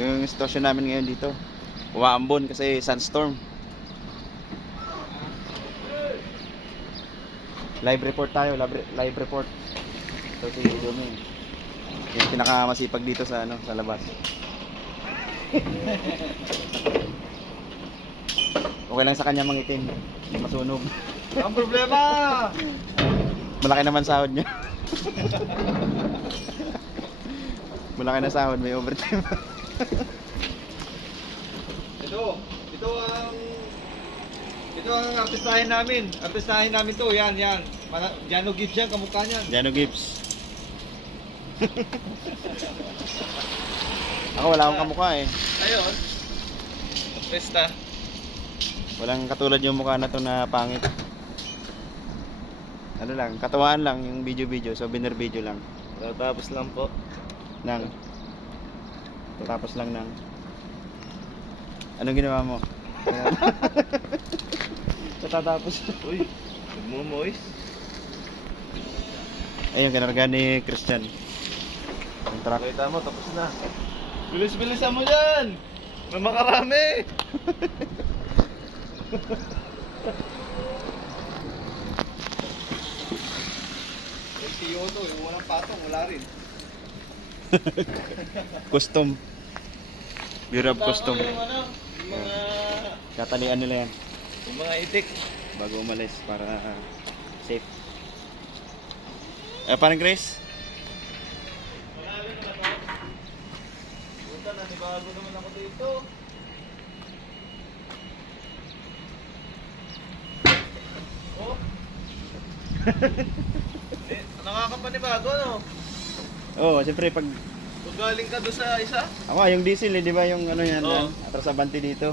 Yung sitwasyon namin ngayon dito. Umaambon kasi sandstorm. Live report tayo, live report. So si Domi. Yung pinakamasipag dito sa sa labas. Okay lang sa kanya mangitim, hindi masunog. Ang problema! Malaki naman sahod niya. Malaki na sahod, may overtime. Ito ang artistahin namin. Artistahin namin to. Yan. Jano Gibbs yan, kamukha niyan. Jano Gibbs. Ako wala akong kamukha eh. Ayun. Artista. Walang katulad yung mukha na to na pangit. Ano lang, katuwaan lang yung video, souvenir video lang. Tapos lang po. Tapos lang ng. Anong ginawa mo? Katatapos. Uy, nagmumoist. Ayun, kinarga ni Christian. Yung truck. Kita mo, tapos na. Bilis-bilisan mo dyan! May makarami! Yung tiyo to, yung walang patong, wala rin. Custom. Bureau of Custom. Yung ano, yung mga... Tatalian nila yan Yung mga itik. bago umalis para safe. Parang Grace? Malalim naman ako. Punta, nanibago naman ako dito. Oh? Nakakapanibago, no? Oo, siyempre pag Kung galing ka doon sa isa? ako yung diesel eh, di ba yung ano yan, Oo. atras abante dito.